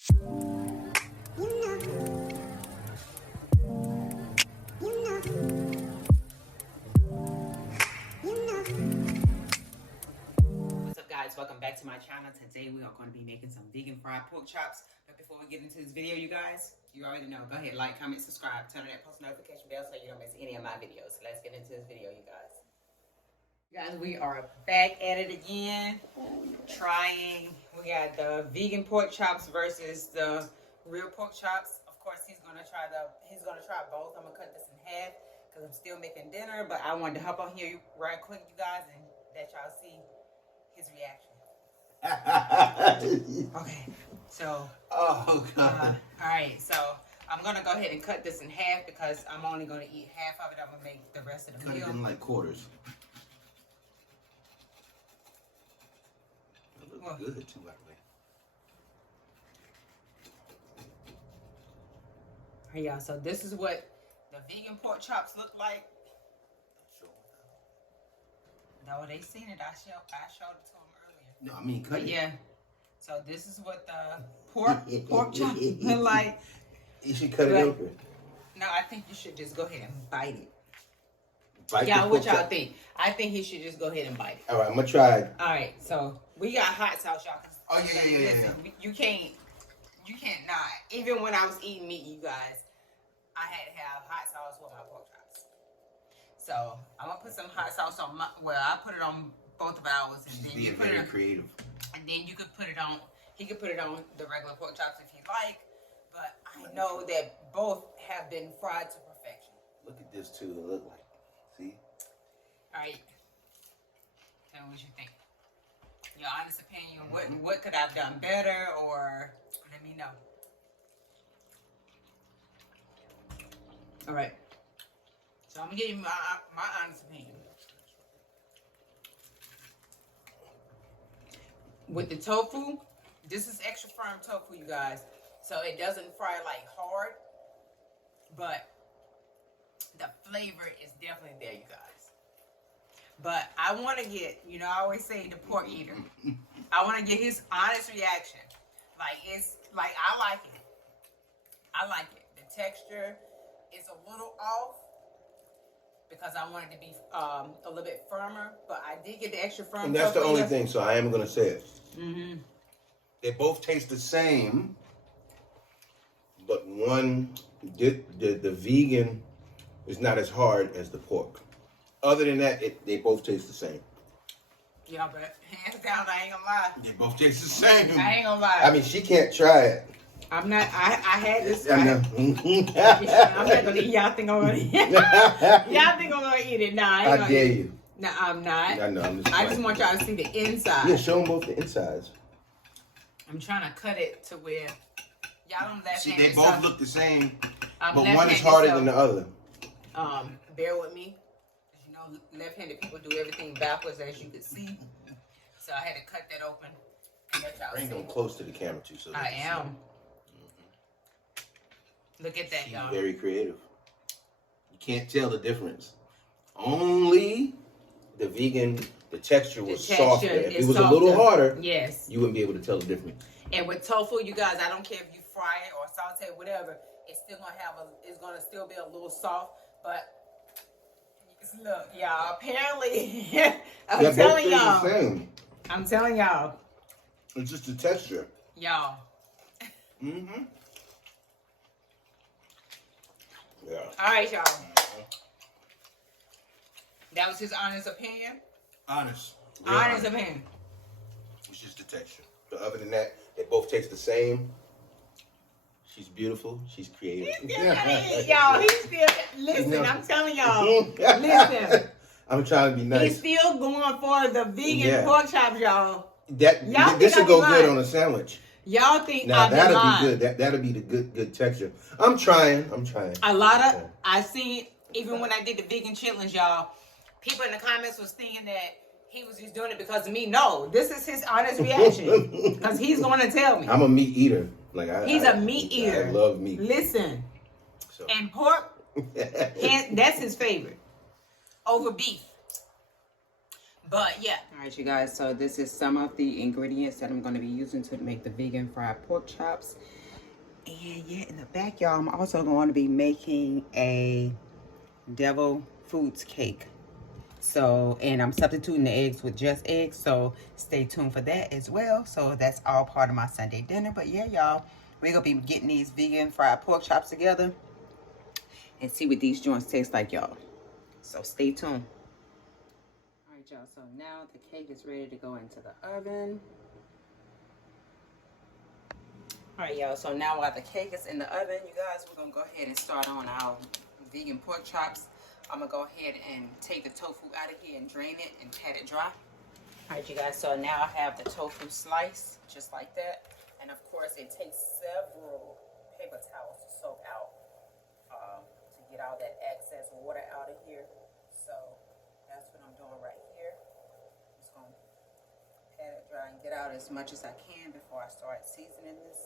What's up, guys? Welcome back to my channel. Today we are going to be making some vegan fried pork chops. But before we get into this video, you guys, you already know, go ahead, like, comment, subscribe, turn on that post notification bell so you don't miss any of my videos. So let's get into this video, you guys. Guys, we are back at it again, trying. We got the vegan pork chops versus the real pork chops. Of course, he's gonna try both. I'm gonna cut this in half because I'm still making dinner, but I wanted to hop on here right quick, you guys, and let y'all see his reaction. Okay, so oh god. all right, so I'm gonna go ahead and cut this in half because I'm only gonna eat half of it. I'm gonna make the rest of the meal. Cut it in like quarters. It looks good too, by the way. Hey y'all, so this is what the vegan pork chops look like. No, they seen it. I showed it to them earlier. No, I mean cut it. Yeah. So this is what the pork chops look like. You should cut it open. No, I think you should just go ahead and bite it. Bite Yeah, what y'all chop. think? I think he should just go ahead and bite it. All right, I'm gonna try it. All right, so we got hot sauce, y'all. Oh yeah. Listen, you can't not. Even when I was eating meat, you guys, I had to have hot sauce with my pork chops. So I'm gonna put some hot sauce on my. Well, I put it on both of ours, and She's then being you put very it. creative. And then you could put it on. He could put it on the regular pork chops if he like. But I know that both have been fried to perfection. Look at this too. It look like. See? All right. Tell me what you think. Your honest opinion. What could I have done better, or let me know. All right. So I'm gonna give you my honest opinion. With the tofu, this is extra firm tofu, you guys. So it doesn't fry like hard, but the flavor is definitely there, you guys. But I want to get, I always say the pork eater. I want to get his honest reaction. Like, it's like, I like it. I like it. The texture is a little off because I want it to be a little bit firmer, but I did get the extra firm. And that's the only thing, so I am gonna say it. Mm-hmm. They both taste the same, but one, the vegan is not as hard as the pork. Other than that, they both taste the same. Yeah, but hands down, I ain't gonna lie. They both taste the same. I ain't gonna lie. I mean, she can't try it. I'm not. I had this. I know. I'm not gonna eat. Y'all think I'm gonna eat it? Y'all think I'm gonna eat it? Nah, I ain't I gonna dare eat it. you. No, I'm not. I know. I just want y'all to see the inside. Yeah, show them both the insides. I'm trying to cut it to where y'all don't left See, hand. they both look the same, I'm but one is harder than the other. Bear with me. You know, left-handed people do everything backwards, as you can see. So I had to cut that open and let y'all Bring see. them close to the camera too, so I am. Look at that, She's y'all. very creative. You can't tell the difference. Only the vegan, the texture was softer. If it was a little harder, yes, you wouldn't be able to tell the difference. And with tofu, you guys, I don't care if you fry it or saute it, whatever. It's still gonna it's gonna still be a little soft. But look, y'all. Apparently, I'm telling y'all. I'm telling y'all. It's just the texture. Y'all. Mm-hmm. Yeah. All right, y'all. That was his honest opinion. Honest. Honest opinion. It's just the texture. But other than that, they both taste the same. She's beautiful. She's creative. He's still gonna eat, y'all. He's still listen. I'm telling y'all. Listen. I'm trying to be nice. He's still going for the vegan pork chops, y'all. This will go good on a sandwich. Y'all think now I've that'll been lying. be good. That'll be the good texture. I'm trying. A lot of I seen even when I did the vegan challenge, y'all. People in the comments was thinking that he was just doing it because of me. No, this is his honest reaction because he's going to tell me. I'm a meat eater. He's a meat eater. I love meat. Listen, and pork, that's his favorite over beef. But yeah. All right, you guys. So this is some of the ingredients that I'm going to be using to make the vegan fried pork chops. And yeah, in the back, y'all, I'm also going to be making a devil foods cake. So, and I'm substituting the eggs with just eggs. So stay tuned for that as well. So that's all part of my Sunday dinner. But yeah, y'all, we're going to be getting these vegan fried pork chops together and see what these joints taste like, y'all. So stay tuned. All right, y'all. So now the cake is ready to go into the oven. All right, y'all. So now while the cake is in the oven, you guys, we're going to go ahead and start on our vegan pork chops. I'm going to go ahead and take the tofu out of here and drain it and pat it dry. All right, you guys. So now I have the tofu slice just like that. And of course, it takes several paper towels to soak out to get all that excess water out of here. So that's what I'm doing right here. Just going to pat it dry and get out as much as I can before I start seasoning this.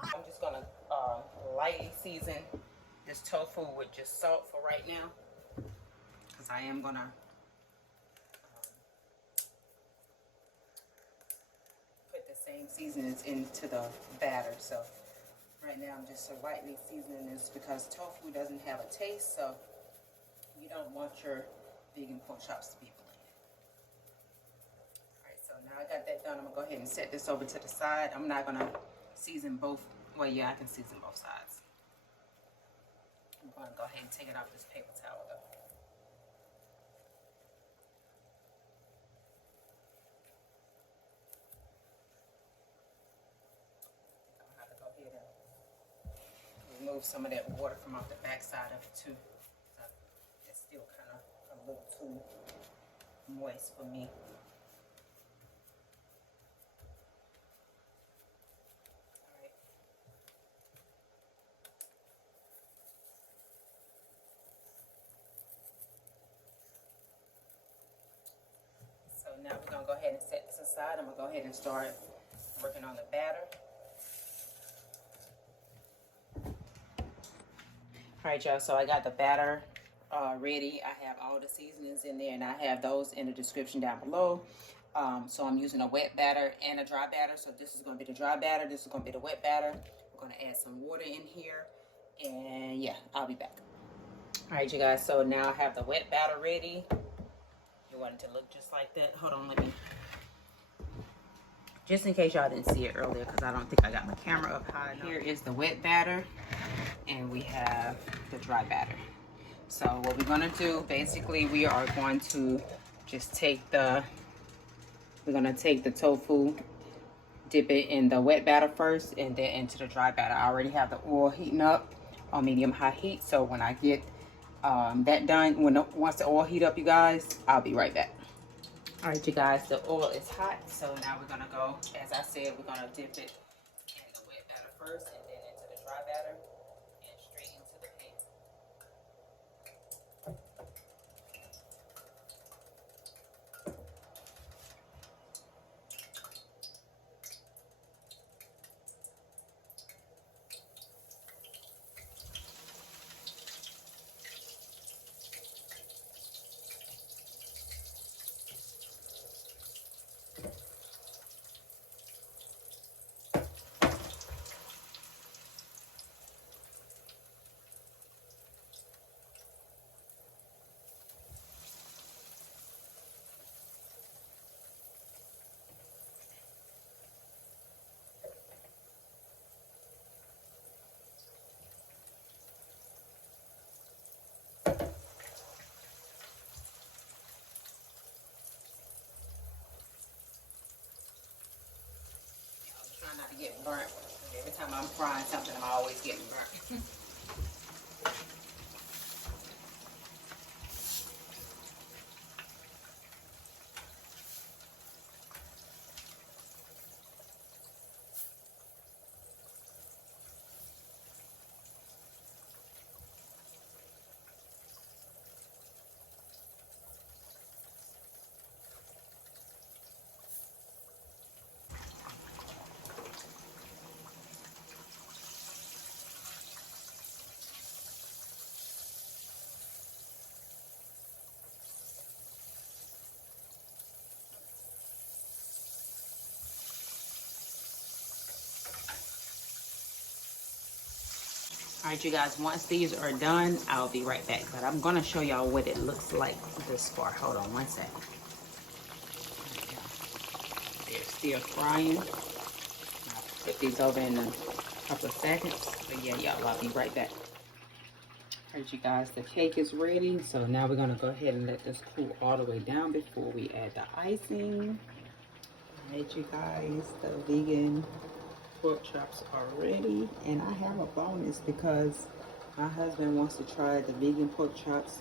I'm just gonna lightly season this tofu with just salt for right now, because I am gonna put the same seasonings into the batter. So right now I'm just lightly seasoning this because tofu doesn't have a taste, so you don't want your vegan pork chops to be bland. Alright, so now I got that done. I'm gonna go ahead and set this over to the side. I'm not gonna season both. Well, yeah, I can season both sides. I'm going to go ahead and take it off this paper towel though. I'm going to have to go ahead and remove some of that water from off the back side of it too. It's still kind of a little too moist for me. So now we're going to go ahead and set this aside. I'm going to go ahead and start working on the batter. Alright, y'all, so I got the batter ready. I have all the seasonings in there, and I have those in the description down below. So I'm using a wet batter and a dry batter. So this is going to be the dry batter. This is going to be the wet batter. We're going to add some water in here. And yeah, I'll be back. Alright, you guys, so now I have the wet batter ready. You want it to look just like that. Hold on, let me, just in case y'all didn't see it earlier, because I don't think I got my camera up high enough. Here is the wet batter, and we have the dry batter. So what we're going to do, basically, we are going to just take the, we're going to take the tofu, dip it in the wet batter first, and then into the dry batter. I already have the oil heating up on medium-high heat, so when I get that done, once the oil heat up, you guys, I'll be right back. All right, you guys, the oil is hot, so now we're gonna go, as I said, we're gonna dip it in the wet batter first, and then into the dry batter, and straight into the pan. Try not to get burnt. Every time I'm frying something, I'm always getting burnt. All right, you guys, once these are done, I'll be right back. But I'm gonna show y'all what it looks like this far. Hold on one second. They're still frying. I'll put these over in a couple of seconds. But yeah, y'all, I'll be right back. All right, you guys, the cake is ready. So now we're gonna go ahead and let this cool all the way down before we add the icing. All right, you guys, the vegan pork chops are ready, and I have a bonus because my husband wants to try the vegan pork chops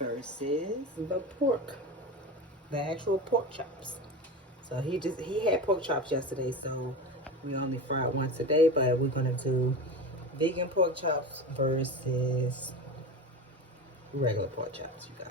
versus the pork, the actual pork chops. So he had pork chops yesterday, so we only fried once a day, but we're gonna do vegan pork chops versus regular pork chops, you guys.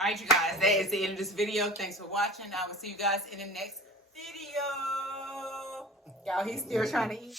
All right, you guys, that is the end of this video. Thanks for watching. I will see you guys in the next video. Y'all, he's still trying to eat.